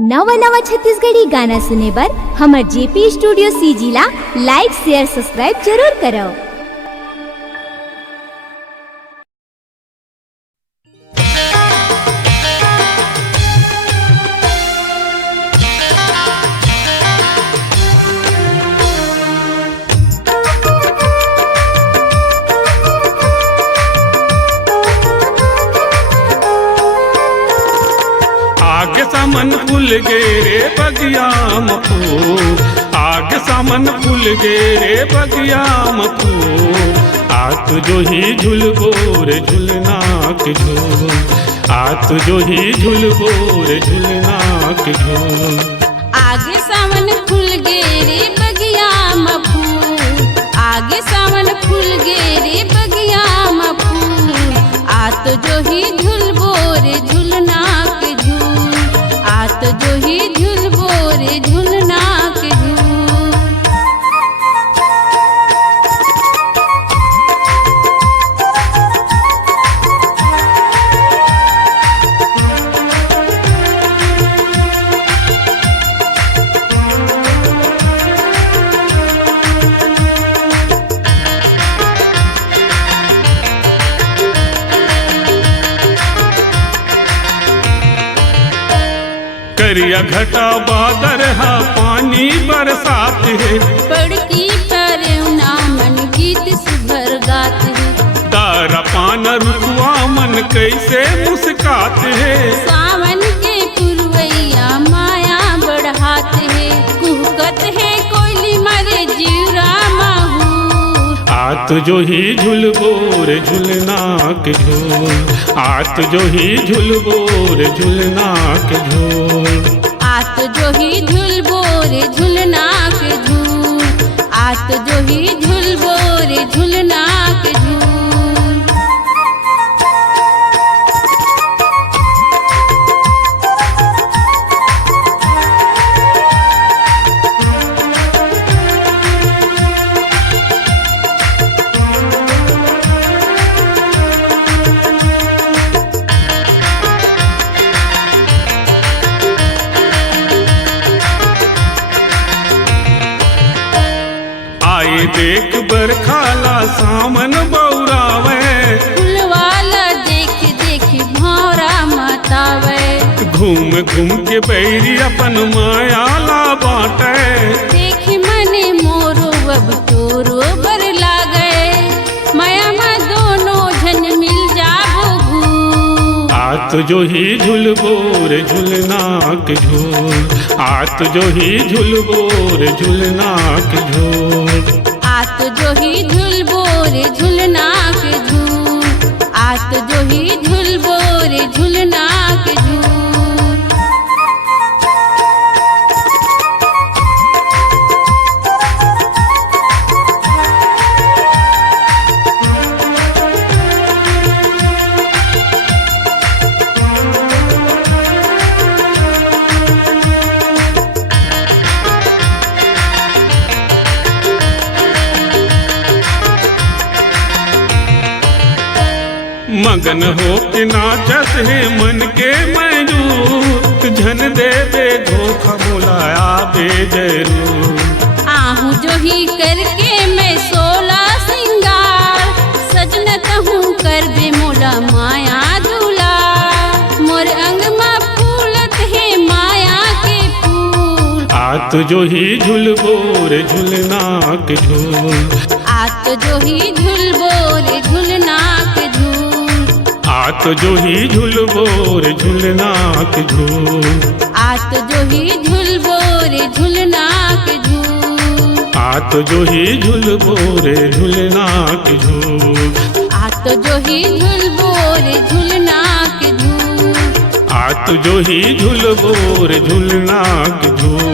नवा नवा छत्तीसगढ़ी गाना सुने बर हमर जेपी स्टूडियो सीजी ला लाइक शेयर सब्सक्राइब जरूर करो। आगे सामन फूल गे रे बगिया फूल, आगे सामन फूल गे रे बगिया फूल। आत जो ही झुलबो रे झुलना के झूल, आत जो ही झुलबो रे झुलना के झूल। आगे सावन फूल गे रे बगिया फूल, आगे सावन फूल गे रे बगिया फूल। आत जो ही झुलबो रे झुलना के झूल, आत जो ही झुलबो रे झुलना के झूल। करिया घटा बादर हा पानी बरसात है, पड़की करुणा मन गीत सुभर गात है। तारा पान रुकवा मन कैसे मुस्कात है। सावन के पुरवैया माया बढ़ात है, कुहकत है कोयली मरे जीवरा माहू। आत जो ही झुलबो रे झुलना के झूल, आत जो ही झुलबो रे झुलना के झूल। आत जो ही झुलबो रे झुलना के झूल, आत जो ही झुलबो रे झुलना के झूल। आए देख बरखाला सामन बौरावे, फुलवाला देख देख भौरा मतावे। घूम घूम के बैरी अपन माया ला बाटे। देख मने मोरो अब तोरो बर लागे, माया में दोनों जन मिल जाबो घू। आत जो ही झुलबो रे झुलना के झूल, आत जो ही झुलबो रे झुलना के झूल। आत जो ही झुलबो रे झुलना के झूल, आत जो ही झुलबो रे झुलना के झूल। मगन हो के नाचत है मन के मयूर, झन दे बे धोखा बुलाया बे जरूर। आहू जो ही करके मैं सोला सिंगार, सजन कहूँ कर बे मोला माया दूला। मोर अंग में फूलत है माया के फूल। आत जो ही झुलबो रे झुलना के झूल, आत जो ही झुलबो रे झुलना के झूल। आत जो ही झुलबो रे झुलना के झूल, आत जो ही झुलबो रे झुलना के झूल। आत जो ही झुलबो रे झुलना के झूल। आत जो ही झुलबो रे झुलना के झूल। आत जो ही झुलबो रे झुलना के झूल।